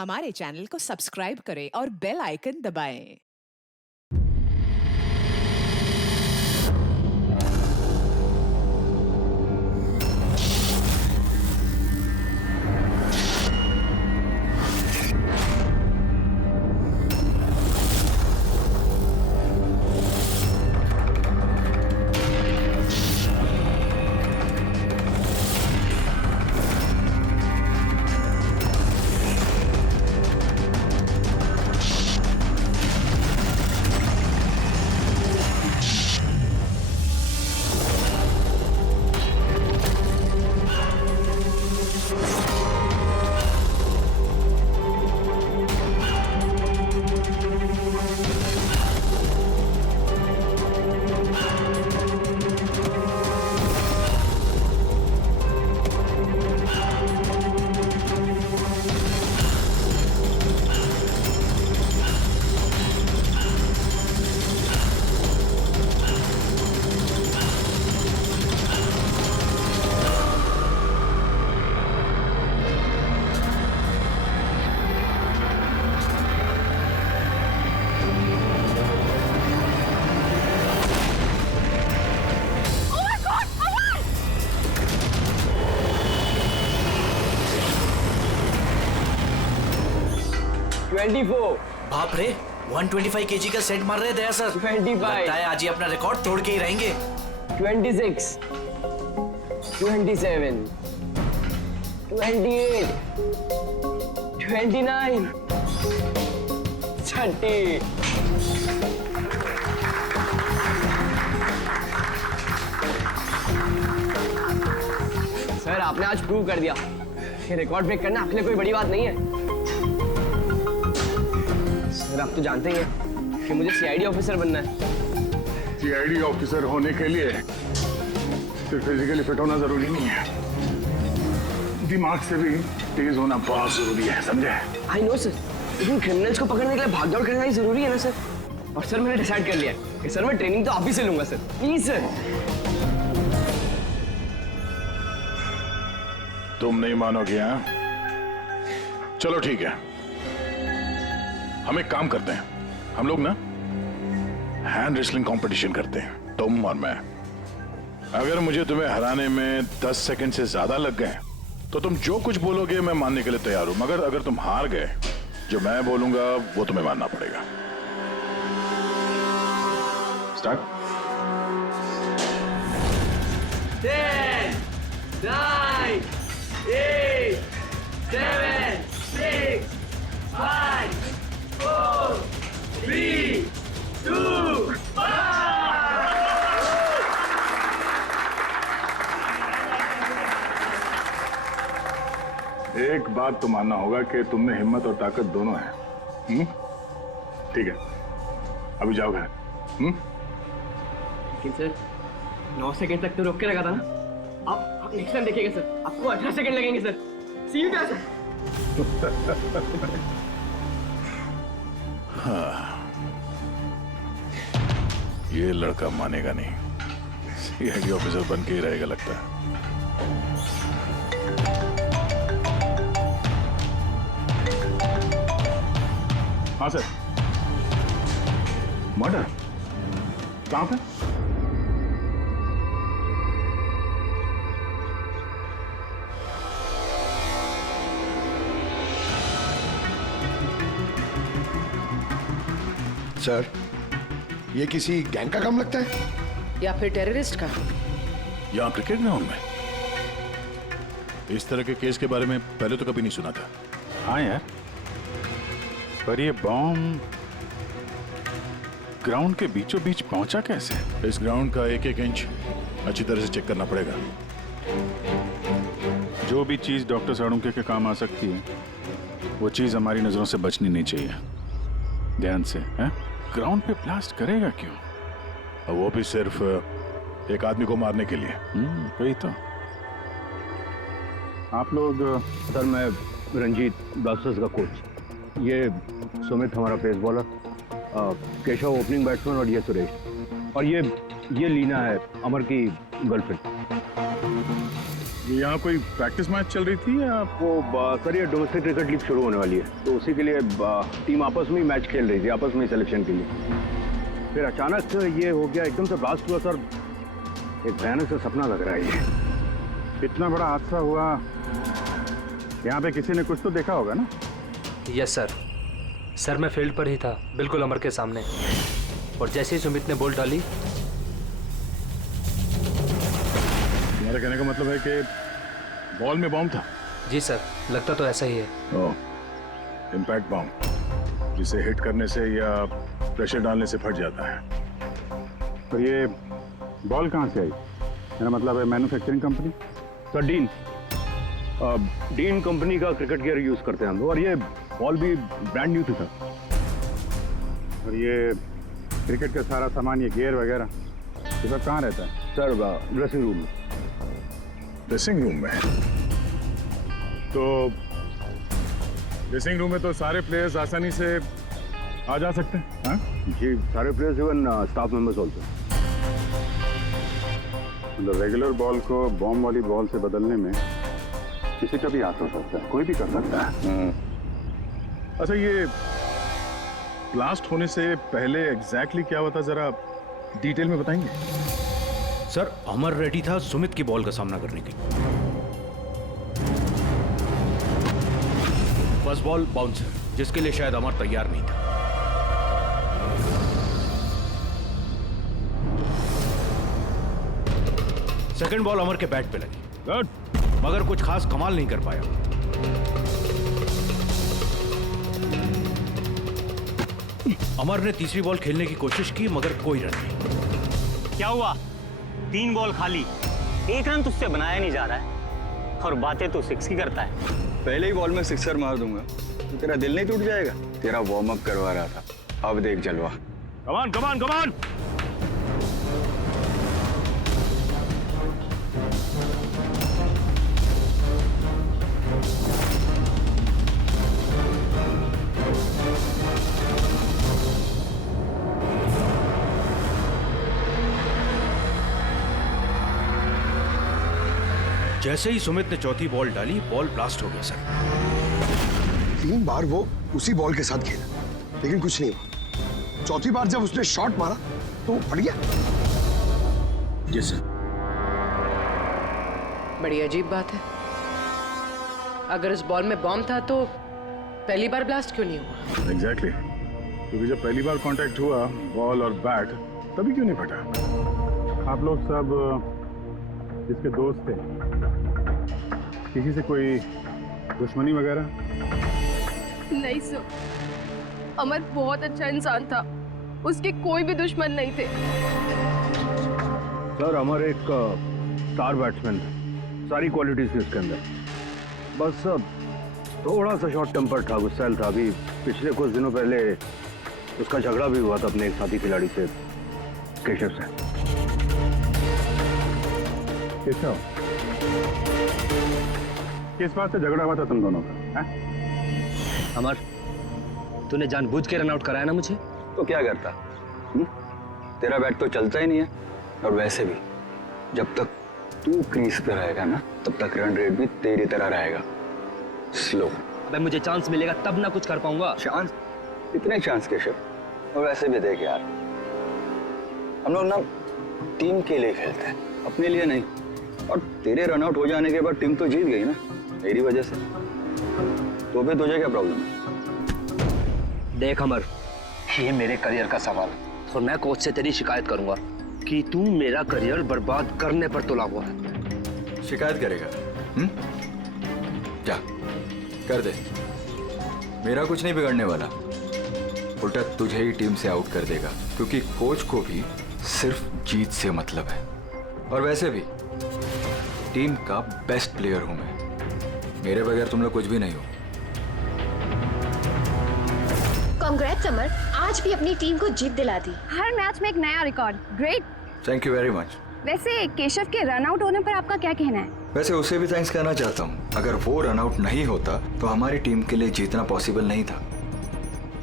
हमारे चैनल को सब्सक्राइब करें और बेल आइकन दबाएं। बाप रे 125 केजी का सेट मार रहे दया सर। 25 लगता है आज ही अपना रिकॉर्ड तोड़ के ही रहेंगे। 26 27 28 29 30 सर आपने आज प्रूव कर दिया कि रिकॉर्ड ब्रेक करना आपके लिए कोई बड़ी बात नहीं है। सर आप तो जानते ही हैं कि मुझे सीआईडी ऑफिसर बनना है। सीआईडी ऑफिसर होने के लिए सिर्फ फिजिकली फिट होना जरूरी नहीं है, दिमाग से भी तेज होना बहुत जरूरी है, समझे? आई नो सर, लेकिन क्रिमिनल्स को पकड़ने के लिए भागदौड़ करना ही जरूरी है ना सर। और सर मैंने डिसाइड कर लिया है कि सर मैं ट्रेनिंग तो आप ही से लूंगा सर, प्लीज सर। तुम नहीं मानोगे? हाँ, चलो ठीक है, हम एक काम करते हैं, हम लोग ना हैंड रेसलिंग कंपटीशन करते हैं, तुम और मैं। अगर मुझे तुम्हें हराने में 10 सेकंड से ज्यादा लग गए तो तुम जो कुछ बोलोगे मैं मानने के लिए तैयार हूं, मगर अगर तुम हार गए, जो मैं बोलूंगा वो तुम्हें मानना पड़ेगा। स्टार्ट। 10 9 8 7 6 5 4 3 2 एक बात तो मानना होगा कि तुमने हिम्मत और ताकत दोनों है। ठीक है, अभी जाओ घर। लेकिन सर 9 सेकंड तक तो रोक के रखा था ना। आप नेक्स्ट टाइम देखिएगा सर, आपको 18 सेकंड लगेंगे सर। C you sir. हाँ, ये लड़का मानेगा नहीं, सीआईडी ऑफिसर बन के ही रहेगा लगता है। हाँ सर, मर्डर कहाँ पे? सर, ये किसी गैंग का काम लगता है या फिर टेररिस्ट का? यहाँ क्रिकेट ग्राउंड में इस तरह के केस के बारे में पहले तो कभी नहीं सुना था। हाँ यार, पर ये बॉम्ब ग्राउंड के बीचों बीच पहुंचा कैसे? इस ग्राउंड का एक एक इंच अच्छी तरह से चेक करना पड़ेगा। जो भी चीज डॉक्टर साळुंके के काम आ सकती है वो चीज हमारी नजरों से बचनी नहीं चाहिए। ध्यान से, हैं? ग्राउंड पे ब्लास्ट करेगा क्यों? और वो भी सिर्फ एक आदमी को मारने के लिए। वही तो। आप लोग? सर मैं रंजीत, ब्लास्टर्स का कोच। ये सुमित हमारा pace bowler, Keshav opening batsman और ये सुरेश। और ये लीना है अमर की गर्लफ्रेंड। ये यहाँ कोई प्रैक्टिस मैच चल रही थी या सर ये डोमेस्टिक क्रिकेट लीग शुरू होने वाली है, तो उसी के लिए टीम आपस में ही मैच खेल रही थी, आपस में सिलेक्शन के लिए। फिर अचानक ये हो गया, एकदम से ब्लास्ट हुआ सर। एक भयानक सा सपना लग रहा है ये। इतना बड़ा हादसा हुआ, यहाँ पे किसी ने कुछ तो देखा होगा ना? Yes sir. सर मैं फील्ड पर ही था, बिल्कुल अमर के सामने, और जैसे ही सुमित ने बॉल डाली। तुम्हारे कहने का मतलब है कि बॉल में बॉम्ब था? जी सर, लगता तो ऐसा ही है। ओह, इम्पैक्ट बॉम्ब, जिसे हिट करने से या प्रेशर डालने से फट जाता है। पर ये बॉल कहाँ से आई? मेरा मतलब है manufacturing company? Sir dean company का क्रिकेट गियर यूज करते हैं हम लोग, और ये बॉल भी ब्रांड न्यू था। और ये क्रिकेट का सारा सामान, ये गियर वगैरह, ये सब कहाँ रहता है? सर ड्रेसिंग रूम में। ड्रेसिंग रूम में? तो ड्रेसिंग रूम में तो सारे प्लेयर्स आसानी से आ जा सकते हैं? हाँ जी, सारे players, even staff members also. मतलब रेगुलर बॉल को बॉम्ब वाली बॉल से बदलने में किसी का भी हाथ हो सकता है, कोई भी कर सकता है। अच्छा, ये ब्लास्ट होने से पहले एग्जैक्टली क्या हुआ था, जरा डिटेल में बताएंगे? सर अमर रेडी था सुमित की बॉल का सामना करने के लिए। फर्स्ट बॉल बाउंसर, जिसके लिए शायद अमर तैयार नहीं था। सेकंड बॉल अमर के बैट पे लगी, गुड, मगर कुछ खास कमाल नहीं कर पाया। अमर ने तीसरी बॉल खेलने की कोशिश की, मगर कोई रन नहीं। क्या हुआ? 3 बॉल खाली, 1 रन तुझसे बनाया नहीं जा रहा है, और बातें तो 6 की करता है। पहले ही बॉल में सिक्सर मार दूंगा तो तेरा दिल नहीं टूट जाएगा? तेरा वार्म अप करवा रहा था, अब देख जलवा। कमान कमान कमान। जैसे ही सुमित ने चौथी बॉल डाली, बॉल ब्लास्ट हो गया सर। 3 बार वो उसी बॉल के साथ खेला, लेकिन कुछ नहीं हुआ। चौथी बार जब उसने शॉट मारा तो वो फट गया। जी सर। बड़ी अजीब बात है। अगर इस बॉल में बॉम्ब था तो पहली बार ब्लास्ट क्यों नहीं हुआ? एग्जैक्टली, क्योंकि जब पहली बार कांटेक्ट हुआ बॉल और बैट, तभी क्यों नहीं फटा? आप लोग सब जिसके दोस्त थे, किसी से कोई दुश्मनी वगैरह? नहीं सर, अमर बहुत अच्छा इंसान था, उसके कोई भी दुश्मन नहीं थे। सर अमर एक स्टार बैट्समैन था, सारी क्वालिटीज थी उसके अंदर। बस थोड़ा सा शॉर्ट टेम्पर था, गुस्सैल था। अभी पिछले कुछ दिनों पहले उसका झगड़ा भी हुआ था अपने एक साथी खिलाड़ी से, केशव से। केशव, किस बात से झगड़ा हुआ था तुम दोनों का? अमर, तूने जानबूझ के रन आउट कराया ना मुझे? तो क्या करता? तेरा बैट तो चलता ही नहीं है, और वैसे भी जब तक तू क्रीज पे रहेगा ना, तब तक रन रेट भी तेरी तरह रहेगा, स्लो। अबे मुझे चांस मिलेगा तब ना कुछ कर पाऊंगा। चांस? इतने चांस केशव? और वैसे भी देख यार, हम लोग ना टीम के लिए खेलते हैं, अपने लिए नहीं। और तेरे रन आउट हो जाने के बाद टीम तो जीत गई ना, मेरी वजह से। तो भी तुझे क्या प्रॉब्लम है? देख अमर, ये मेरे करियर का सवाल है, और मैं कोच से तेरी शिकायत करूंगा कि तू मेरा करियर बर्बाद करने पर तुला हुआ है। शिकायत करेगा? जा कर दे, मेरा कुछ नहीं बिगड़ने वाला। उल्टा तुझे ही टीम से आउट कर देगा, क्योंकि कोच को भी सिर्फ जीत से मतलब है। और वैसे भी टीम का बेस्ट प्लेयर हूं मैं, मेरे बगैर तुम लोग कुछ भी नहीं हो। कांग्रेट्स अमर, आज भी अपनी टीम को जीत दिला दी। हर मैच में एक नया record, great. Thank you very much. वैसे केशव के रन आउट होने पर आपका क्या कहना है? वैसे उसे भी थैंक्स कहना चाहता हूँ। अगर वो रन आउट नहीं होता तो हमारी टीम के लिए जीतना पॉसिबल नहीं था।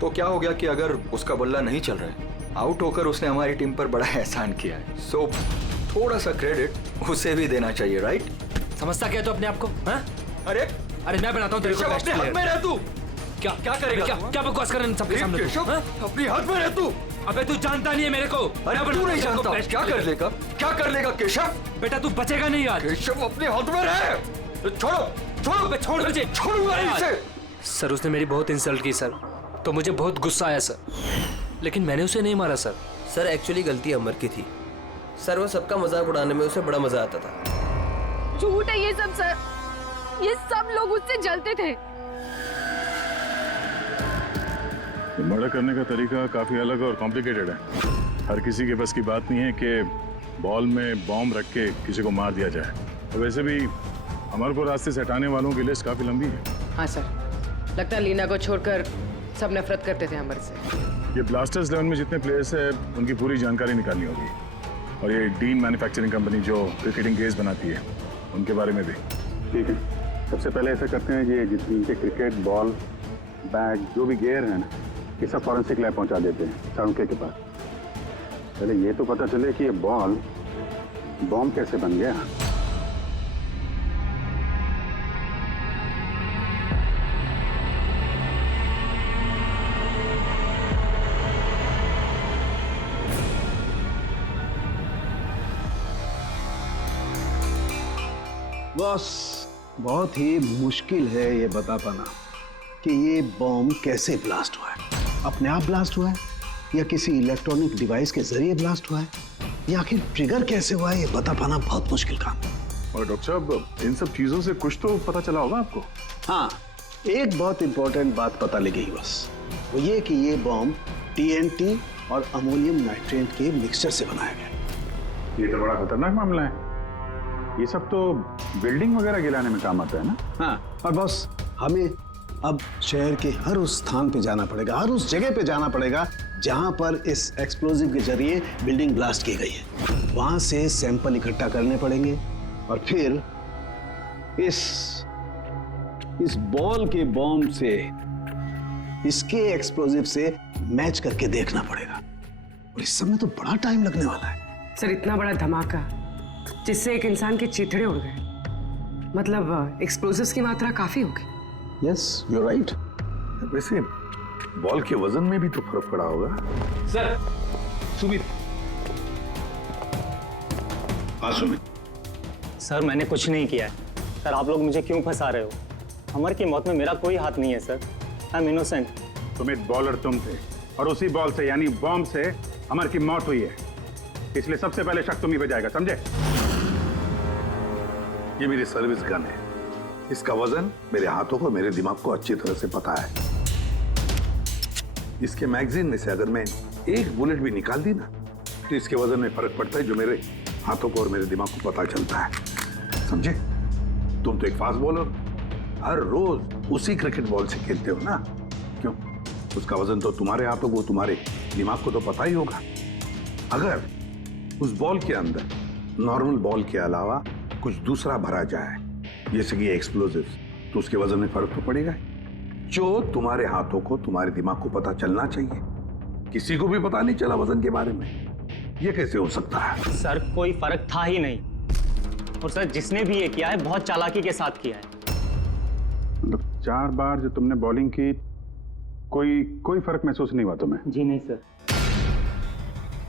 तो क्या हो गया कि अगर उसका बल्ला नहीं चल रहा है, आउट होकर उसने हमारी टीम पर बड़ा एहसान किया है। सो थोड़ा सा क्रेडिट उसे भी देना चाहिए, राइट? समझता क्या तू अपने आप को? हाँ? अरे अरे मैं बनाता हूँ तेरे को केशव, बेस्ट अपने हक में प्लेयर। रह तू। क्या क्या करेगा? क्या बकवास कर रहे हैं सबके सामने तू? केशव, हाँ? अपनी हक में रह तू। अबे तू जानता नहीं है मेरे को। अरे तू नहीं जानता, क्या कर लेगा? क्या कर लेगा केशव? बेटा तू बचेगा नहीं यार। केशव अपने हक में रह। छोड़ो छोड़ो छोड़ मुझे। छोड़ूंगा नहीं इसे। सर उसने मेरी बहुत इंसल्ट की सर, तो मुझे बहुत गुस्सा आया सर, लेकिन मैंने उसे नहीं मारा सर। सर एक्चुअली गलती अमर की थी सर, वो सबका मजाक उड़ाने में उसे बड़ा मजा आता था। झूठ है ये सब सर, ये सब लोग उससे जलते थे। मर्डर करने का तरीका काफी अलग और कॉम्प्लिकेटेड है। हर किसी के बस की बात नहीं है कि बॉल में बॉम्ब रख के किसी को मार दिया जाए। तो वैसे भी अमर को रास्ते से हटाने वालों की लिस्ट काफी लंबी है। हाँ सर, लगता है लीना को छोड़कर सब नफरत करते थे अमर से। ये ब्लास्टर्स 11 में जितने प्लेयर्स हैं उनकी पूरी जानकारी निकालनी होगी, और ये डीन मैन्युफैक्चरिंग कंपनी जो क्रिकेटिंग गेयर्स बनाती है उनके बारे में भी। ठीक है, सबसे पहले ऐसा करते हैं ये जितने इनके क्रिकेट बॉल बैग जो भी गेयर है ना, ये सब फॉरेंसिक लैब पहुंचा देते हैं सारुके के पास। पहले ये तो पता चले कि ये बॉल बॉम्ब कैसे बन गया। बॉस, बहुत ही मुश्किल है ये बता पाना कि ये बॉम्ब कैसे ब्लास्ट हुआ है। अपने आप ब्लास्ट हुआ है या किसी इलेक्ट्रॉनिक डिवाइस के जरिए ब्लास्ट हुआ है, या आखिर ट्रिगर कैसे हुआ है, ये बता पाना बहुत मुश्किल काम है। और डॉक्टर साहब, इन सब चीजों से कुछ तो पता चला होगा आपको? हाँ, एक बहुत इंपॉर्टेंट बात पता लगी बस, वो ये कि ये बॉम्ब TNT और अमोनियम नाइट्रेट के मिक्सचर से बनाया गया। ये तो बड़ा खतरनाक मामला है। ये सब तो बिल्डिंग वगैरह गिराने में काम आता है ना? हाँ, और बॉस हमें अब शहर के हर उस स्थान पे जाना पड़ेगा, हर उस जगह पे जाना पड़ेगा जहां पर इस एक्सप्लोजिव के जरिए बिल्डिंग ब्लास्ट की गई है। वहां से सैंपल इकट्ठा करने पड़ेंगे और फिर इस बॉल के बॉम्ब से इसके एक्सप्लोजिव से मैच करके देखना पड़ेगा, और इस सब में तो बड़ा टाइम लगने वाला है। सर इतना बड़ा धमाका जिससे एक इंसान के चीथड़े उड़ गए, मतलब एक्सप्लोजिव्स की मात्रा काफी होगी। Yes, you are right. वैसे बॉल के वजन में भी तो फर्क पड़ा होगा। सर सुमित। हाँ सुमित। सर मैंने कुछ नहीं किया है। सर आप लोग मुझे क्यों फंसा रहे हो? अमर की मौत में मेरा कोई हाथ नहीं है sir. I am innocent. Sumit, bowler तुम थे और उसी बॉल से यानी बॉम्ब से अमर की मौत हुई है, इसलिए सबसे पहले शक तुम ही पे जाएगा, समझे? ये मेरी सर्विस गन है, इसका वजन मेरे हाथों को मेरे दिमाग को अच्छी तरह से पता है। इसके मैगजीन में से अगर मैं एक बुलेट भी निकाल दी ना, तो इसके वजन में फर्क पड़ता है जो मेरे हाथों को और मेरे दिमाग को पता चलता है, समझे? तुम तो एक फास्ट बॉलर, हर रोज उसी क्रिकेट बॉल से खेलते हो ना, क्यों? उसका वजन तो तुम्हारे हाथों को तुम्हारे दिमाग को तो पता ही होगा। अगर उस बॉल के अंदर नॉर्मल बॉल के अलावा कुछ दूसरा भरा जाए, जैसे कि एक्सप्लोजिव्स, तो उसके वजन में फर्क तो पड़ेगा, जो तुम्हारे हाथों को तुम्हारे दिमाग को पता चलना चाहिए। किसी को भी पता नहीं चला वजन के बारे में, ये कैसे हो सकता है? सर कोई फर्क था ही नहीं, और सर जिसने भी ये किया है बहुत चालाकी के साथ किया है। मतलब 4 बार जो तुमने बॉलिंग की, कोई फर्क महसूस नहीं हुआ तुम्हें? जी नहीं सर।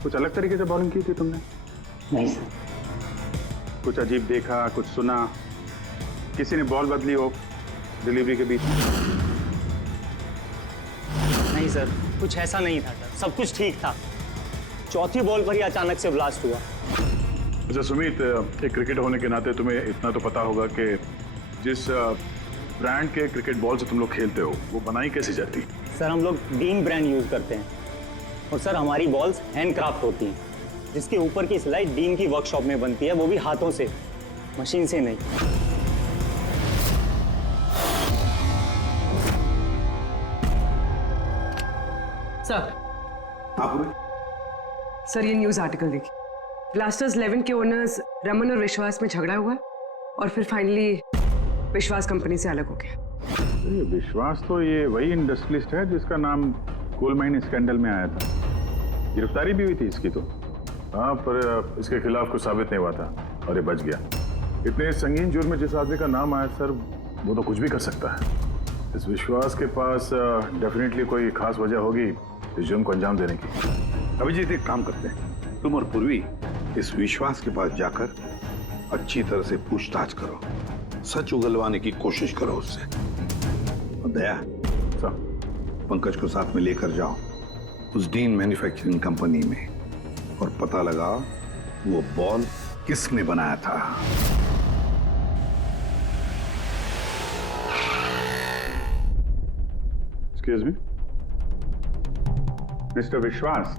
कुछ अलग तरीके से बॉलिंग की थी तुमने? नहीं सर। कुछ अजीब देखा, कुछ सुना, किसी ने बॉल बदली हो डिलीवरी के बीच में? नहीं सर, कुछ ऐसा नहीं था सर, सब कुछ ठीक था। चौथी बॉल पर ही अचानक से ब्लास्ट हुआ। अच्छा सुमित, एक क्रिकेटर होने के नाते तुम्हें इतना तो पता होगा कि जिस ब्रांड के क्रिकेट बॉल से तुम लोग खेलते हो वो बनाई कैसे जाती? सर हम लोग डीन ब्रांड यूज करते हैं, और सर हमारी बॉल्स हैंडक्राफ्ट होती हैं, जिसके ऊपर की सिलाई डीन की वर्कशॉप में बनती है, वो भी हाथों से, मशीन से नहीं। सर ये न्यूज आर्टिकल देखिए, ब्लास्टर्स 11 के ओनर्स रमन और विश्वास में झगड़ा हुआ और फिर फाइनली विश्वास कंपनी से अलग हो गया। ये विश्वास तो ये वही इंडस्ट्रियलिस्ट है जिसका नाम कोल माइन स्कैंडल में आया था, गिरफ्तारी भी हुई थी इसकी तो। हाँ, पर इसके खिलाफ कुछ साबित नहीं हुआ था और ये बच गया। इतने संगीन जुर्म में जिस आदमी का नाम आया सर, वो तो कुछ भी कर सकता है। इस विश्वास के पास डेफिनेटली कोई खास वजह होगी इस जुर्म को अंजाम देने की। अभिजीत एक काम करते हैं, तुम और पूर्वी इस विश्वास के पास जाकर अच्छी तरह से पूछताछ करो, सच उगलवाने की कोशिश करो उससे। और दया सर, पंकज को साथ में लेकर जाओ उस डीन मैन्युफैक्चरिंग कंपनी में और पता लगा वो बॉल किसने बनाया था। एक्सक्यूज मी, मिस्टर विश्वास,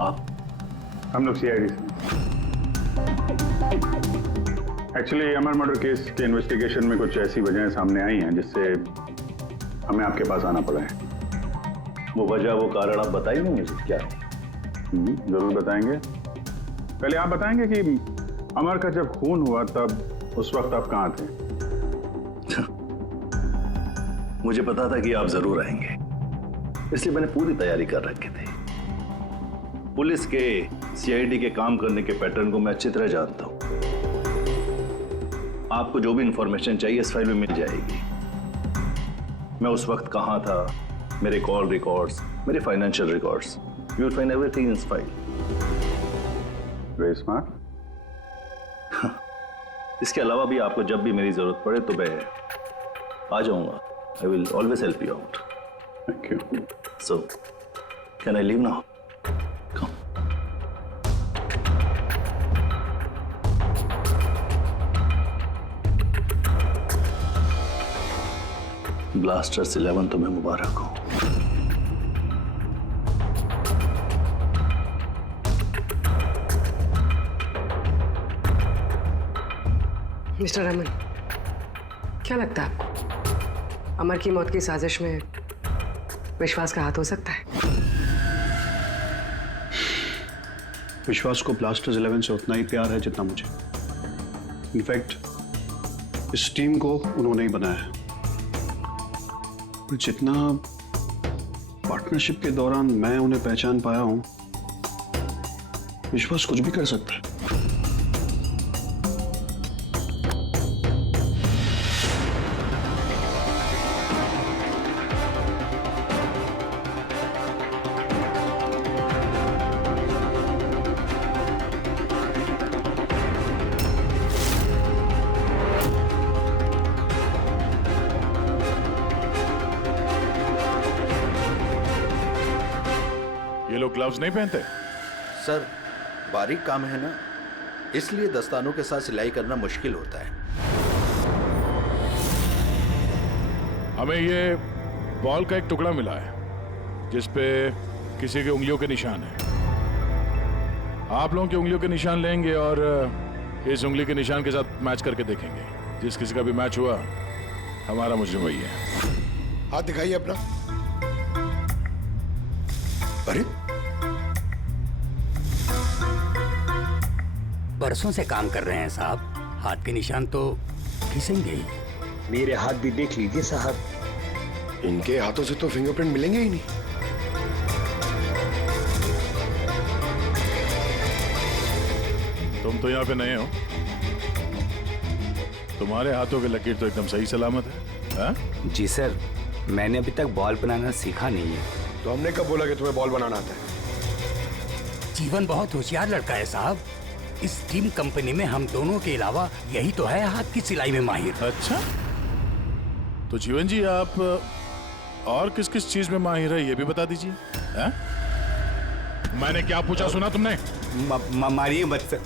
आप? हम लोग सीआईडी से। एक्चुअली अमर मर्डर केस के इन्वेस्टिगेशन में कुछ ऐसी वजहें सामने आई हैं जिससे हमें आपके पास आना पड़ा है। वो वजह, वो कारण आप बताइए मुझे क्या है? जरूर बताएंगे। पहले आप बताएंगे कि अमर का जब खून हुआ तब उस वक्त आप कहाँ थे? मुझे पता था कि आप जरूर आएंगे, इसलिए मैंने पूरी तैयारी कर रखी थी। पुलिस के, सीआईडी के काम करने के पैटर्न को मैं अच्छी तरह जानता हूं। आपको जो भी इंफॉर्मेशन चाहिए इस फाइल में मिल जाएगी। मैं उस वक्त कहां था, मेरे कॉल रिकॉर्ड्स, मेरे financial records, you will find everything in this file. Very smart. इसके अलावा भी आपको जब भी मेरी जरूरत पड़े तो मैं आ जाऊंगा। I will always help you out. Thank you. So can I leave now? Blasters 11 तुम्हें मुबारक हो। मिस्टर रमन, क्या लगता है आपको अमर की मौत की साजिश में विश्वास का हाथ हो सकता है? विश्वास को ब्लास्टर्स 11 से उतना ही प्यार है जितना मुझे। इनफैक्ट इस टीम को उन्होंने ही बनाया है। जितना पार्टनरशिप के दौरान मैं उन्हें पहचान पाया हूं, विश्वास कुछ भी कर सकता है। ये लोग ग्लव्स नहीं पहनते? सर, बारीक काम है ना, इसलिए दस्तानों के साथ सिलाई करना मुश्किल होता है। हमें ये बॉल का एक टुकड़ा मिला है जिस पे किसी की उंगलियों के निशान है। आप लोगों की उंगलियों के निशान लेंगे और इस उंगली के निशान के साथ मैच करके देखेंगे। जिस किसी का भी मैच हुआ, हमारा मुजरिम वही है। हाथ दिखाइए अपना। अरे बरसों से काम कर रहे हैं साहब, हाथ के निशान तो घिसेंगे ही। मेरे हाथ भी देख लीजिए साहब, इनके हाथों से तो फिंगरप्रिंट मिलेंगे ही नहीं। तुम तो यहाँ पे नए हो, तुम्हारे हाथों की लकीर तो एकदम सही सलामत है। हा? जी सर, मैंने अभी तक बॉल बनाना सीखा नहीं है। तो हमने कब बोला कि तुम्हें बॉल बनाना आता है? जीवन बहुत होशियार लड़का है साहब। इस टीम कंपनी में हम दोनों के अलावा यही तो है हाथ की सिलाई में माहिर। अच्छा, तो जीवन जी आप और किस किस चीज में माहिर है ये भी बता दीजिए। मैंने क्या पूछा सुना तुमने? मारिए मत सर,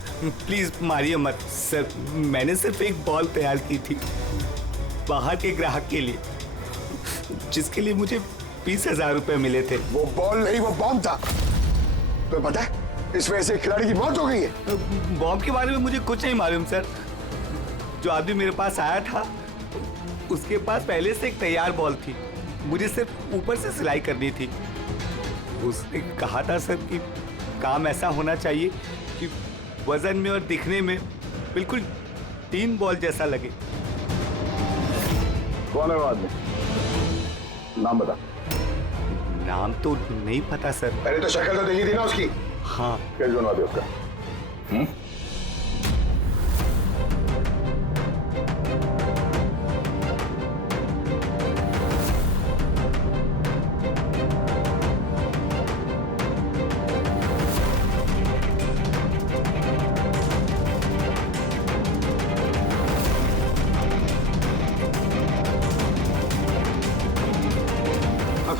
प्लीज मारिए मत सर। मैंने सिर्फ एक बॉल तैयार की थी बाहर के ग्राहक के लिए, जिसके लिए मुझे 20,000 रुपए मिले थे। वो बॉल नहीं, वो बॉम्ब था। तुम्हें पता है इस वजह से खिलाड़ी की मौत हो गई है। बॉम्ब के बारे में मुझे कुछ नहीं मालूम सर। जो आदमी मेरे पास आया था उसके पास पहले से एक तैयार बॉल थी, मुझे सिर्फ ऊपर से सिलाई करनी थी। उसने कहा था सर कि काम ऐसा होना चाहिए कि वजन में और दिखने में बिल्कुल 3 बॉल जैसा लगे। कौन है वो आदमी? नाम बता। नाम तो नहीं पता सर। पहले तो शक्ल तो देखी थी ना उसकी। हाँ। क्या बनवा दे उसका?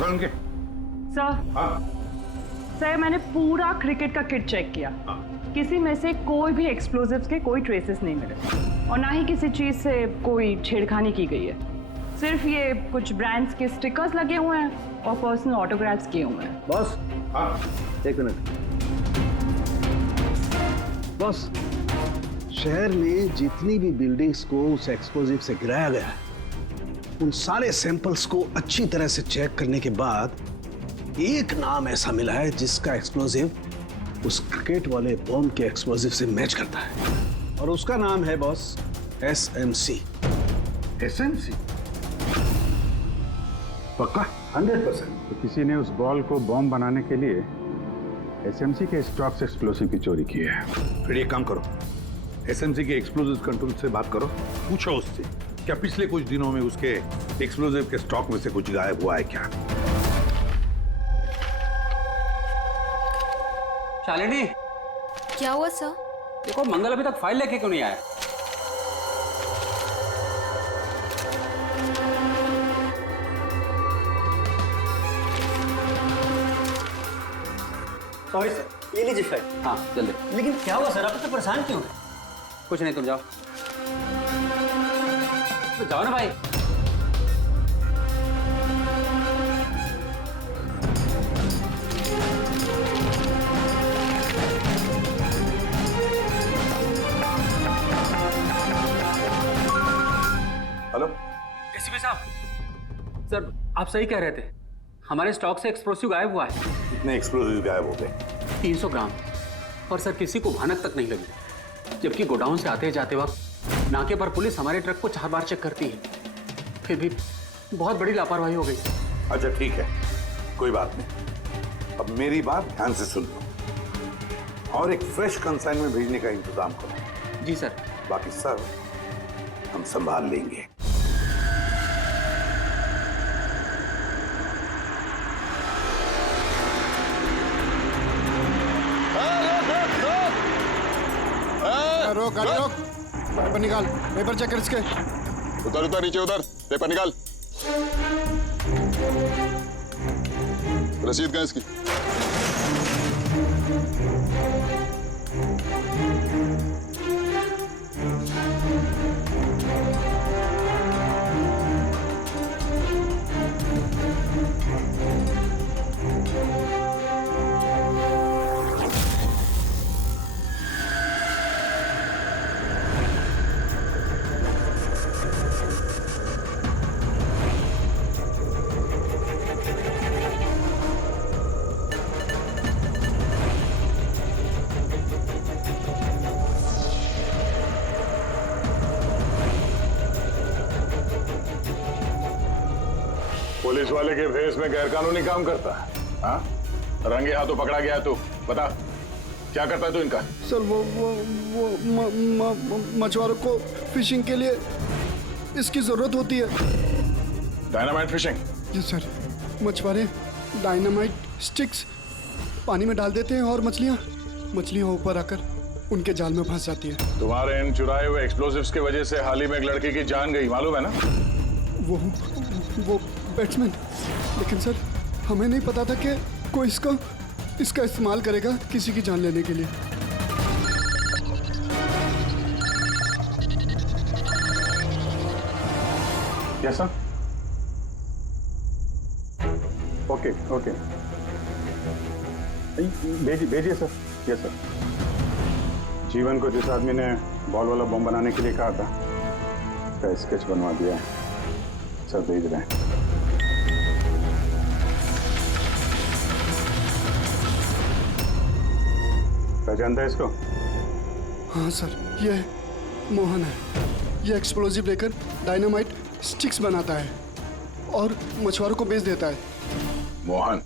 उनके। सर, हाँ सर मैंने पूरा क्रिकेट का किट चेक किया, किसी में से कोई भी एक्सप्लोजिव्स के कोई ट्रेसेस नहीं मिले और ना ही किसी चीज से कोई छेड़खानी की गई है। सिर्फ ये कुछ ब्रांड्स के स्टिकर्स लगे हुए हैं और पर्सनल ऑटोग्राफ्स किए हुए हैं। बॉस, हाँ एक मिनट। बॉस, शहर में जितनी भी बिल्डिंग्स को उस एक्सप्लोजिव से गिराया गया है, उन सारे सैंपल्स को अच्छी तरह से चेक करने के बाद एक नाम ऐसा मिला है जिसका एक्सप्लोजिव उस क्रिकेट वाले बॉम्ब के एक्सप्लोजिव से मैच करता है, और उसका नाम है बॉस SMC। SMC? पक्का? 100%। तो किसी ने उस बॉल को बॉम्ब बनाने के लिए SMC के स्टॉक से एक्सप्लोसिव की चोरी की है। फिर एक काम करो, SMC के एक्सप्लोजिव कंट्रोल से बात करो, पूछो उससे क्या पिछले कुछ दिनों में उसके एक्सप्लोजिव के स्टॉक में से कुछ गायब हुआ है क्या। शालिनी, क्या हुआ सर? देखो मंगल अभी तक फाइल लेके क्यों नहीं आया? सॉरी सर, ये लीजिए फाइल। हाँ जल्दी। लेकिन क्या हुआ सर, आप इतने परेशान क्यों हैं? कुछ नहीं, तुम जाओ। तो जाओ ना भाई। हेलो एसीपी साहब, सर आप सही कह रहे थे, हमारे स्टॉक से एक्सप्लोसिव गायब हुआ है। कितने एक्सप्लोजिव गायब हो गए? 300 ग्राम। और सर किसी को भनक तक नहीं लगी, जबकि गोडाउन से आते जाते वक्त नाके पर पुलिस हमारे ट्रक को 4 बार चेक करती है, फिर भी बहुत बड़ी लापरवाही हो गई। अच्छा ठीक है, कोई बात नहीं। अब मेरी बात ध्यान से सुन लो और एक फ्रेश कंसाइनमेंट भेजने का इंतजाम करो। जी सर। बाकी सब हम संभाल लेंगे। रोक गाड़ी रोक, पेपर निकाल, पेपर चेक कर इसके। उधर उधर नीचे उधर, पेपर निकाल। रसीद कहाँ इसकी? पुलिस वाले के भेस में गैरकानूनी काम करता है? हाँ, रंगे हाथों पकड़ा गया तू। बता क्या करता है तू इनका? सर वो मछुआरों को फिशिंग के लिए इसकी जरूरत होती है। Dynamite fishing? जी सर, मछुआरे डायनामाइट स्टिक्स पानी में डाल देते हैं और मछलियां ऊपर आकर उनके जाल में फंस जाती है। तुम्हारे इन चुराए हुए एक्सप्लोसिव्स की वजह से हाल ही में एक लड़की की जान गई, मालूम है ना? वो बैट्समैन, लेकिन सर हमें नहीं पता था कि कोई इसका इस्तेमाल करेगा किसी की जान लेने के लिए। Yes sir. ओके ओके, भेजिए सर। Yes sir. जीवन को जिस आदमी ने बॉल वाला बम बनाने के लिए कहा था, उसका स्केच बनवा दिया है सर, भेज रहे हैं। पहचानता है इसको? हाँ सर, ये मोहन है। ये एक्सप्लोजिव लेकर डायनामाइट स्टिक्स बनाता है और मछुआरों को बेच देता है। मोहन?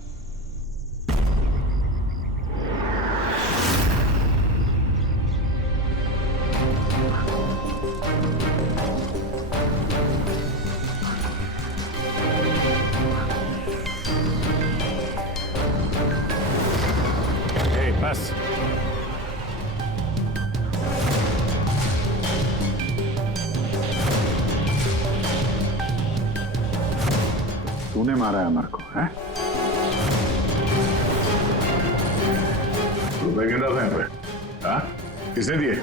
बस तूने मारा है अमर को, हैं? रुपए गिन रहा था यहाँ पे? हाँ? किसने दिए?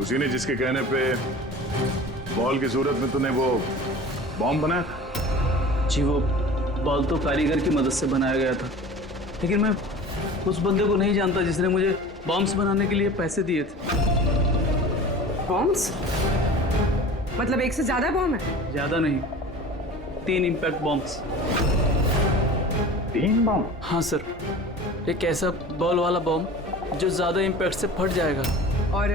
उसी ने जिसके कहने पे बॉल की सूरत में तूने वो बॉम्ब बनाया था? जी वो बॉल तो कारीगर की मदद से बनाया गया था, लेकिन मैं उस बंदे को नहीं जानता जिसने मुझे बॉम्ब्स बनाने के लिए पैसे दिए थे। बॉम्ब्स? मतलब एक से ज्यादा बॉम्ब है? ज्यादा नहीं, 3 इम्पैक्ट बॉम्ब्स। 3 बॉम्ब? हाँ सर, एक ऐसा बॉल वाला बॉम्ब जो ज्यादा इम्पैक्ट से फट जाएगा। और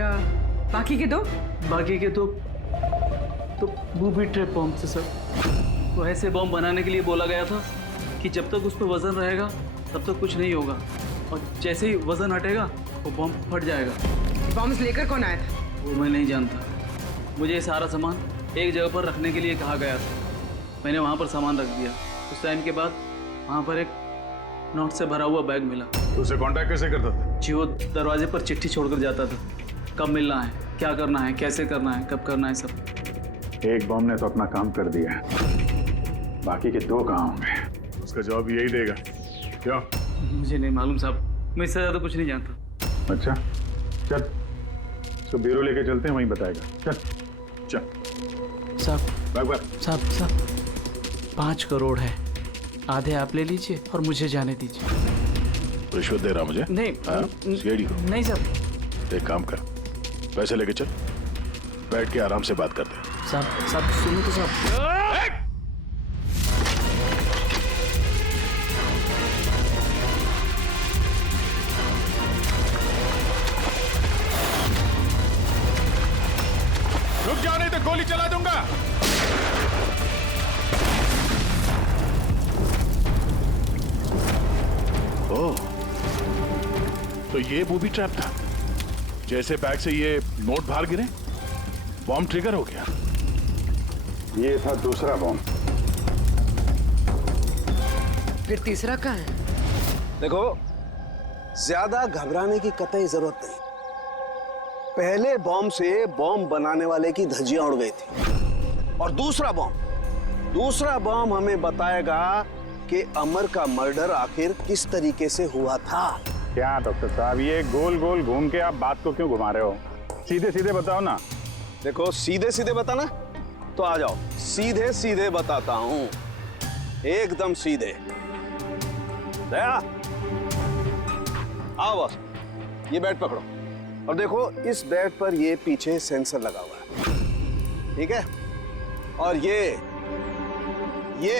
बाकी के 2? बाकी के 2 तो बूबी ट्रैप बॉम्ब थे सर। वो ऐसे बॉम्ब बनाने के लिए बोला गया था कि जब तक उस पर वजन रहेगा तब तक कुछ नहीं होगा, और जैसे ही वजन हटेगा वो बॉम्ब फट जाएगा। बॉम्ब्स लेकर कौन आया था? वो मैं नहीं जानता। मुझे ये सारा सामान एक जगह पर रखने के लिए कहा गया था, मैंने वहाँ पर सामान रख दिया। उस टाइम के बाद वहाँ पर एक नोट से भरा हुआ बैग मिला। तो उसे कांटेक्ट कैसे करता था? जी वो दरवाजे पर चिट्ठी छोड़कर जाता था, कब मिलना है, क्या करना है, कैसे करना है, कब करना है, सब। एक बॉम्ब ने तो अपना काम कर दिया, बाकी के 2 कहाँ होंगे? उसका जवाब यही देगा। क्या? मुझे नहीं मालूम साहब, मैं इससे ज़्यादा कुछ नहीं जानता। अच्छा चल, इसको ब्यूरो लेके चलते हैं, वहीं बताएगा। चल चल। साहब 5 करोड़ है, आधे आप ले लीजिए और मुझे जाने दीजिए। रिश्वत दे रहा मुझे? नहीं सीआईडी को? नहीं साहब। एक काम कर, पैसे लेके चल, बैठ के आराम से बात करते हैं। साहब सुनो तो साहब। रुक जाओ नहीं तो गोली चला दूंगा। ओह, तो ये बूबी ट्रैप था। जैसे बैग से ये नोट बाहर गिरे, बॉम्ब ट्रिगर हो गया। ये था दूसरा बॉम्ब। फिर तीसरा कहाँ है? देखो, ज्यादा घबराने की कतई जरूरत नहीं। पहले बॉम्ब से बॉम्ब बनाने वाले की धज्जियां उड़ गई थी, और दूसरा बॉम्ब हमें बताएगा कि अमर का मर्डर आखिर किस तरीके से हुआ था। क्या डॉक्टर साहब, ये गोल गोल घूम के आप बात को क्यों घुमा रहे हो? सीधे सीधे बताओ ना। देखो, सीधे सीधे बताना तो आ जाओ, सीधे सीधे बताता हूं, एकदम सीधे। दया, आओ बस, ये बेड पकड़ो और देखो, इस बेड पर ये पीछे सेंसर लगा हुआ है, ठीक है? और ये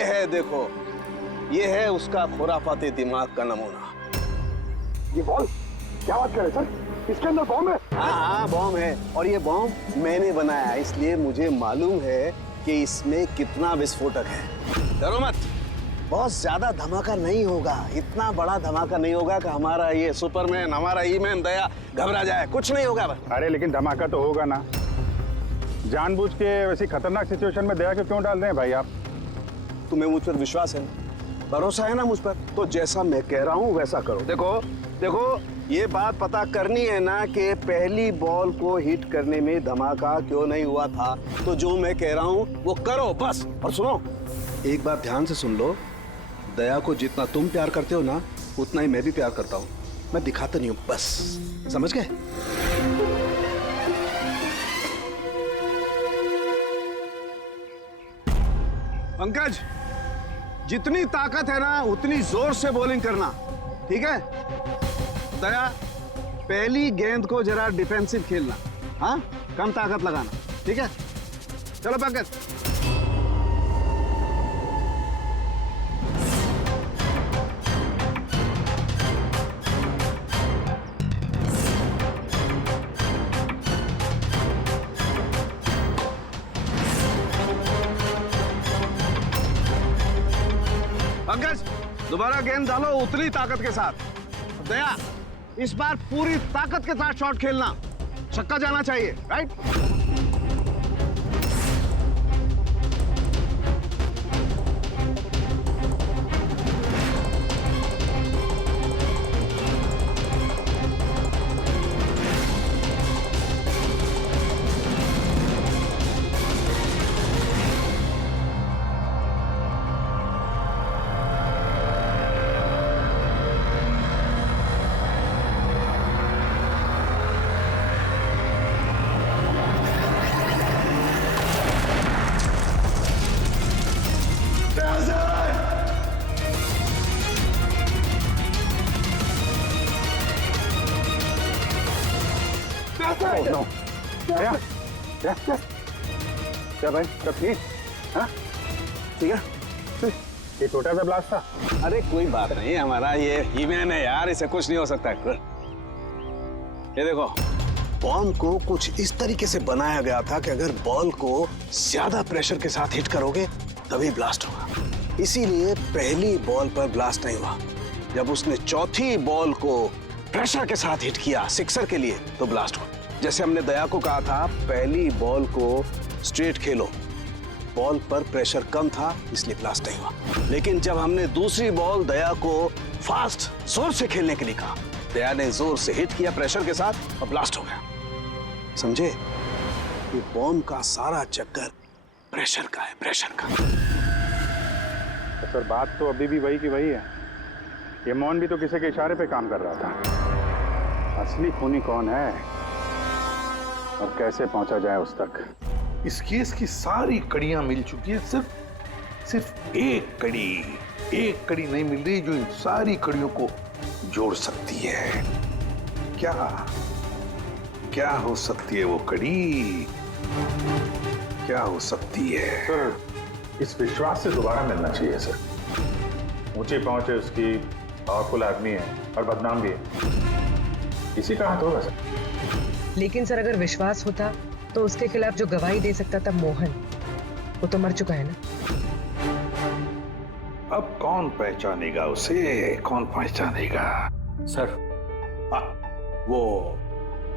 है, देखो, ये है उसका खुराफाती दिमाग का नमूना। ये बॉल? क्या बात कर रहे सर? इसके अंदर बॉम्ब है? हाँ, बॉम्ब है, और ये बॉम्ब मैंने बनाया, इसलिए मुझे मालूम है कि इसमें कितना विस्फोटक है। डरो मत, बहुत ज्यादा धमाका नहीं होगा, इतना बड़ा धमाका नहीं होगा कि हमारा ये सुपरमैन, हमारा ईमैन दया घबरा जाए, कुछ नहीं होगा। अरे लेकिन धमाका तो होगा ना। जानबूझ के वैसी खतरनाक सिचुएशन में दया को क्यों डाल रहे हैं भाई आप? तुम्हें मुझ पर विश्वास है ना, भरोसा है ना मुझ पर? तो जैसा मैं कह रहा हूँ वैसा करो। देखो, ये बात पता करनी है ना कि पहली बॉल को हिट करने में धमाका क्यों नहीं हुआ था, तो जो मैं कह रहा हूँ वो करो बस। और सुनो, एक बात ध्यान से सुन लो, दया को जितना तुम प्यार करते हो ना, उतना ही मैं भी प्यार करता हूँ। मैं दिखाता नहीं हूँ, बस समझ गए? पंकज, जितनी ताकत है ना उतनी जोर से बॉलिंग करना, ठीक है? दया, पहली गेंद को जरा डिफेंसिव खेलना, हाँ, कम ताकत लगाना, ठीक है? चलो पंकज। पंकज, दोबारा गेंद डालो उतनी ताकत के साथ। दया, इस बार पूरी ताकत के साथ शॉट खेलना, छक्का जाना चाहिए, राइट? क्या भाई सब ठीक? हाँ ठीक है। ये छोटा सा ब्लास्ट था। अरे कोई बात नहीं, हमारा ये हीमैन है यार, इसे कुछ नहीं हो सकता। ये देखो, बॉम्ब को कुछ इस तरीके से बनाया गया था कि अगर बॉल को ज्यादा प्रेशर के साथ हिट करोगे तभी ब्लास्ट होगा। इसीलिए पहली बॉल पर ब्लास्ट नहीं हुआ। जब उसने चौथी बॉल को प्रेशर के साथ हिट किया सिक्सर के लिए तो ब्लास्ट हुआ। जैसे हमने दया को कहा था, पहली बॉल को स्ट्रेट खेलो, बॉल पर प्रेशर कम था इसलिए ब्लास्ट नहीं हुआ। लेकिन जब हमने दूसरी बॉल दया को फास्ट जोर से खेलने के लिए कहा, दया ने जोर से हिट किया प्रेशर के साथ और ब्लास्ट हो गया। समझे? ये बॉम्ब का सारा चक्कर प्रेशर का है, प्रेशर का। तो सर बात तो अभी भी वही की वही है। ये मोहन भी तो किसी के इशारे पे काम कर रहा था। असली खूनी कौन है और कैसे पहुंचा जाए उस तक? इस केस की सारी कड़ियां मिल चुकी है, सिर्फ एक कड़ी नहीं मिल रही जो इन सारी कड़ियों को जोड़ सकती है। क्या हो सकती है वो कड़ी? क्या हो सकती है? सर इस विश्वास से दोबारा मिलना चाहिए सर। ऊंची पहुंच है उसकी, पावरफुल आदमी है और बदनाम भी है, इसी का हाथ होगा सर। लेकिन सर अगर विश्वास होता तो उसके खिलाफ जो गवाही दे सकता था मोहन, वो तो मर चुका है ना। अब कौन पहचानेगा उसे? कौन पहचानेगा? सर वो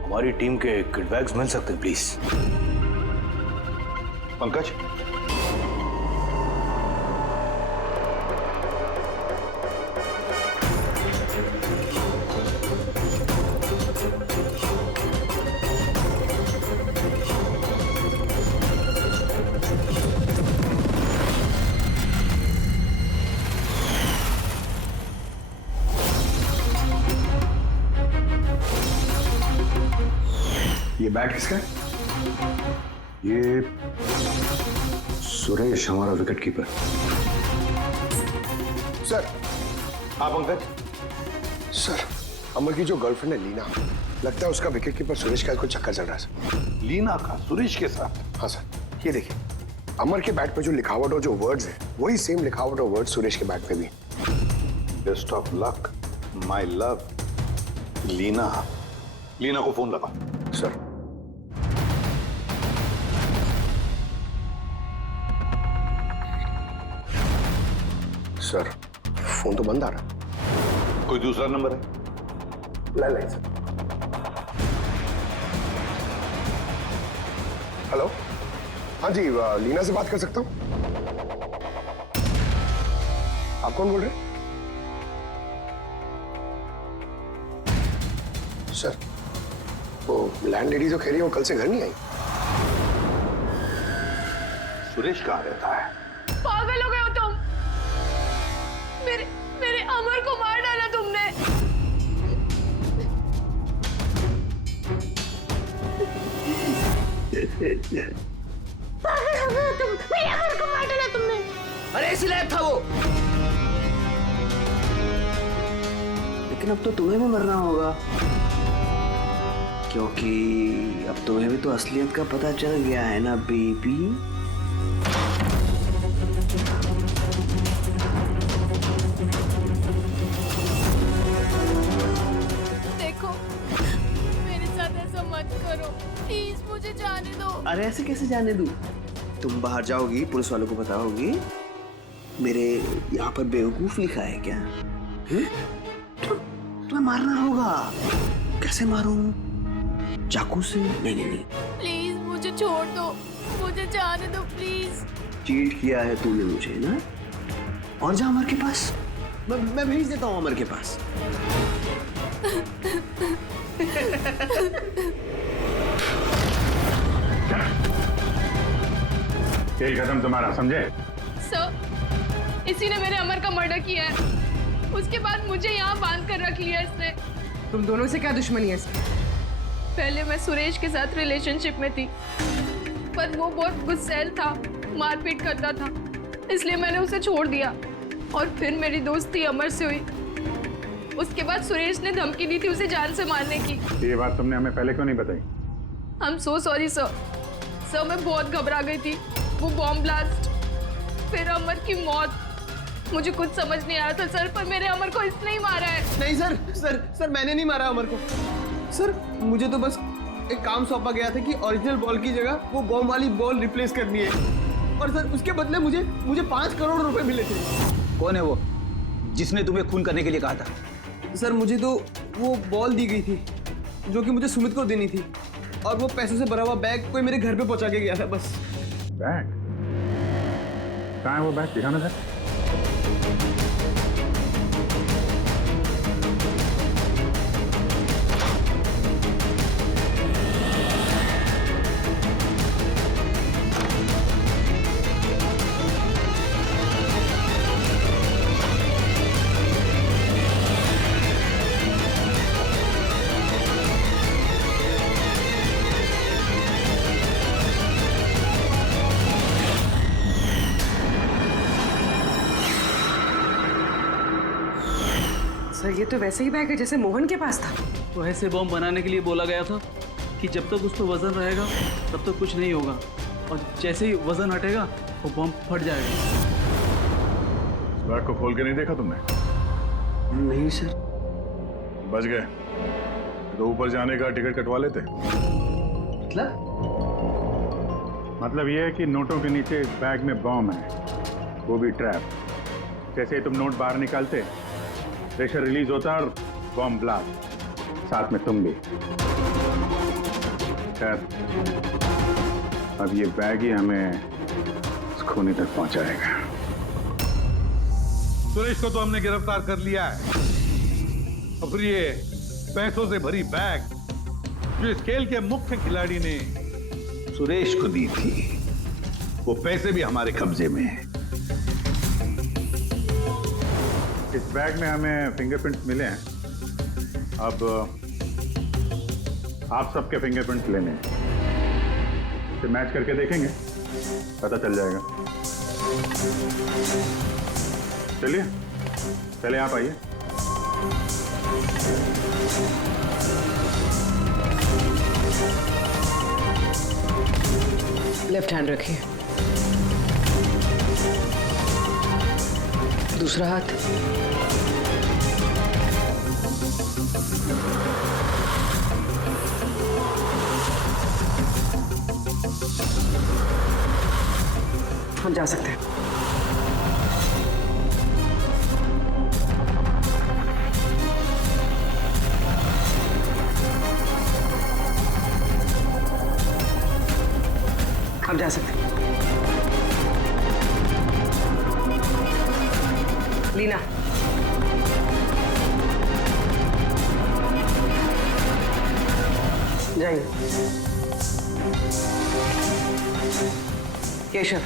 हमारी टीम के किट बैग्स मिल सकते हैं प्लीज? पंकज, ये बैट किसका है? ये सुरेश, हमारा विकेट कीपर। सर। हाँ पंकज। सर, अमर की जो गर्लफ्रेंड है लीना, लगता है उसका विकेट कीपर सुरेश का कुछ चक्कर चल रहा है सर। लीना का सुरेश के साथ? हाँ सर, ये देखिए, अमर के बैट पे जो लिखावट और जो वर्ड्स है वही सेम लिखावट और वर्ड सुरेश के बैट पे भी। Best of luck my love. Leena को फोन लगा। सर। सर फोन तो बंद आ रहा। कोई दूसरा नंबर है? Landline sir. हेलो, हाँ जी, लीना से बात कर सकता हूँ? आप कौन बोल रहे हैं? सर वो लैंडलेडी जो कह रही है वो कल से घर नहीं आई। सुरेश कहाँ रहता है? पागल हो गए हो तुम? मेरे अमर को मार डाला तुमने। पागल हो गए हो तुम? मेरे अमर को मार डाला तुमने। अरे इसीलिए था वो। लेकिन अब तो तुम्हें भी मरना होगा, क्योंकि अब तुम्हें भी तो असलियत का पता चल गया है ना बेबी। देखो, मेरे साथ ऐसा मत करो प्लीज, मुझे जाने दो। अरे ऐसे कैसे जाने दूं? तुम बाहर जाओगी, पुलिस वालों को बताओगी मेरे यहाँ पर बेवकूफ लिखा है क्या? तुम्हें मारना होगा। कैसे मारूं? चाकू से? नहीं। प्लीज मुझे छोड़ दो, मुझे जाने दो प्लीज। चीट किया है तूने मुझे ना? और जा अमर के पास, मैं भेज देता हूँ अमर के पास। खेल खत्म तुम्हारा, समझे? सर, इसी ने मेरे अमर का मर्डर किया है। उसके बाद मुझे यहाँ बांध कर रख लिया इसने। तुम दोनों से क्या दुश्मनी है इसकी? पहले मैं सुरेश के साथ रिलेशनशिप में थी, पर वो बहुत गुस्सैल था, मारपीट करता था, इसलिए मैंने उसे छोड़ दिया। और फिर मेरी दोस्ती अमर से हुई। उसके बाद सुरेश ने धमकी दी थी उसे जान से मारने की। ये बात तुमने हमें पहले क्यों नहीं बताई? I am so sorry sir. Sir मैं बहुत घबरा गई थी। वो बॉम्ब ब्लास्ट, फिर अमर की मौत, मुझे कुछ समझ नहीं आया था सर, पर मेरे अमर को इसने ही मारा है। नहीं सर, सर मैंने नहीं मारा अमर को। सर मुझे तो बस एक काम सौंपा गया था कि ओरिजिनल बॉल की जगह वो बॉम्ब वाली बॉल रिप्लेस करनी है, और सर उसके बदले मुझे 5 करोड़ रुपए मिले थे। कौन है वो जिसने तुम्हें खून करने के लिए कहा था? सर मुझे तो वो बॉल दी गई थी जो कि मुझे सुमित को देनी थी, और वो पैसों से भरा हुआ बैग कोई मेरे घर पे पहुंचा के गया था बस। बैग? कहाँ है वो बैग? दिखाना सर। सर ये तो वैसे ही बैग है जैसे मोहन के पास था। तो ऐसे बॉम्ब बनाने के लिए बोला गया था कि जब तक उस पर वजन रहेगा तब तक कुछ नहीं होगा, और जैसे ही वजन हटेगा वो बॉम्ब फट जाएगा। इस बैग को खोल के नहीं देखा तुमने? नहीं सर। बच गए तो ऊपर जाने का टिकट कटवा लेते। मतलब ये है कि नोटों के नीचे इस बैग में बॉम्ब है, वो भी ट्रैप। जैसे ही तुम नोट बाहर निकालते, प्रेशर रिलीज होता और बॉम्ब ब्लास्ट, साथ में तुम भी। खैर अब ये बैग ही हमें उस खूनी तक पहुंचाएगा। सुरेश को तो हमने गिरफ्तार कर लिया है, और फिर ये पैसों से भरी बैग जो इस खेल के मुख्य खिलाड़ी ने सुरेश को दी थी, वो पैसे भी हमारे कब्जे में हैं। इस बैग में हमें फिंगरप्रिंट्स मिले हैं, अब आप सबके फिंगरप्रिंट्स लेने हैं, इसे मैच करके देखेंगे, पता चल जाएगा। चलिए पहले आप आइए। लेफ्ट हैंड रखिए, दूसरा हाथ। हम जा सकते हैं। हम जा सकते हैं। लीना, जाइए। केशव,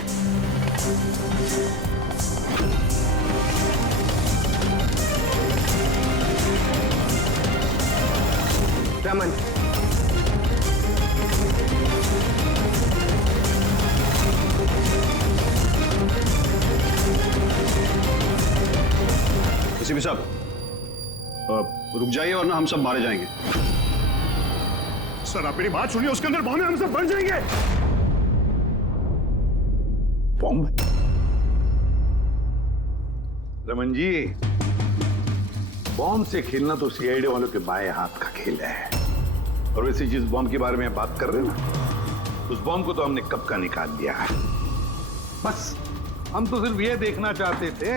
रमन, एसीपी साहब रुक जाइए वरना हम सब मारे जाएंगे। सर आप मेरी बात सुनिए, उसके अंदर बॉम्ब है, हम सब बन जाएंगे। बॉम्ब? रमन जी, बॉम्ब से खेलना तो सीआईडी वालों के बाएं हाथ का खेल है। और वैसे जिस बॉम्ब के बारे में बात कर रहे हैं ना, उस बॉम्ब को तो हमने कब का निकाल दिया है। बस हम तो सिर्फ ये देखना चाहते थे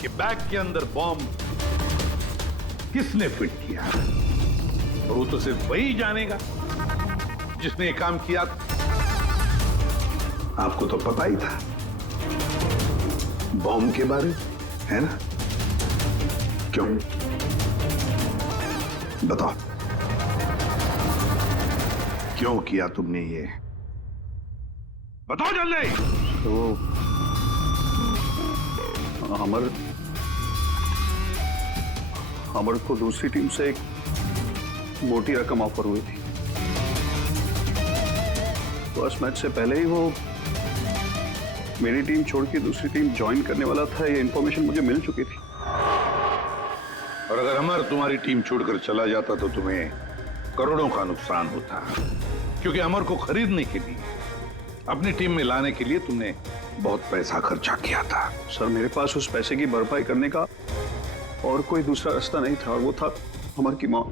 कि बैग के अंदर बॉम्ब किसने फिट किया, और वो तो सिर्फ वही जानेगा जिसने ये काम किया था। आपको तो पता ही था बॉम्ब के बारे में, है ना? क्यों बताओ, क्यों किया तुमने ये? बताओ जल्दी। तो अमर को दूसरी टीम से एक मोटी रकम ऑफर हुई थी। फर्स्ट मैच से पहले ही वो मेरी टीम छोड़ के दूसरी टीम ज्वाइन करने वाला था, ये इंफॉर्मेशन मुझे मिल चुकी थी। और अगर अमर तुम्हारी टीम छोड़कर चला जाता तो तुम्हें करोड़ों का नुकसान होता। क्योंकि अमर को खरीदने के लिए, अपनी टीम में लाने के लिए तुमने बहुत पैसा खर्चा किया था। सर मेरे पास उस पैसे की भरपाई करने का और कोई दूसरा रास्ता नहीं था, और वो था अमर की मौत।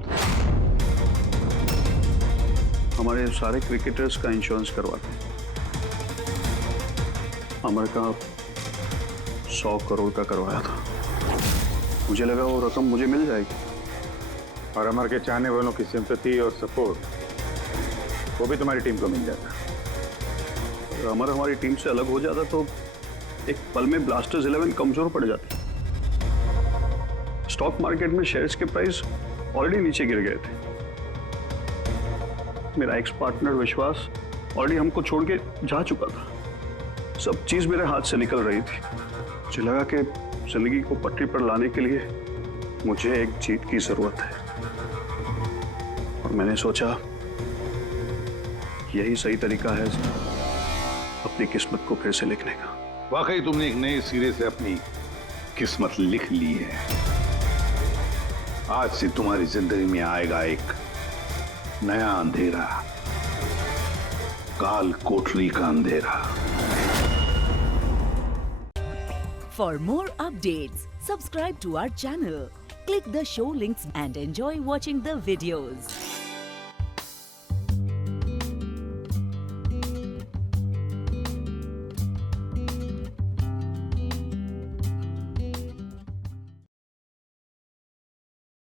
हमारे सारे क्रिकेटर्स का इंश्योरेंस करवाते हैं। अमर का 100 करोड़ का करवाया था। मुझे लगा वो रकम मुझे मिल जाएगी। और अमर के चाहने वालों की सिंपैथी और सपोर्ट वो भी तुम्हारी टीम को मिल जाता। अगर अमर हमारी टीम से अलग हो जाता तो एक पल में ब्लास्टर्स 11 कमजोर पड़ जाती। स्टॉक मार्केट में शेयर्स के प्राइस ऑलरेडी नीचे गिर गए थे। मेरा एक्स पार्टनर विश्वास ऑलरेडी हमको छोड़ के जा चुका था। सब चीज मेरे हाथ से निकल रही थी। मुझे लगा कि जिंदगी को पटरी पर लाने के लिए मुझे एक जीत की जरूरत है, और मैंने सोचा यही सही तरीका है अपनी किस्मत को फिर से लिखने का। वाकई तुमने एक नए सिरे से अपनी किस्मत लिख ली है। आज से तुम्हारी जिंदगी में आएगा एक नया अंधेरा, काल कोठरी का अंधेरा। For more updates, subscribe to our channel, click the show links and enjoy watching the videos.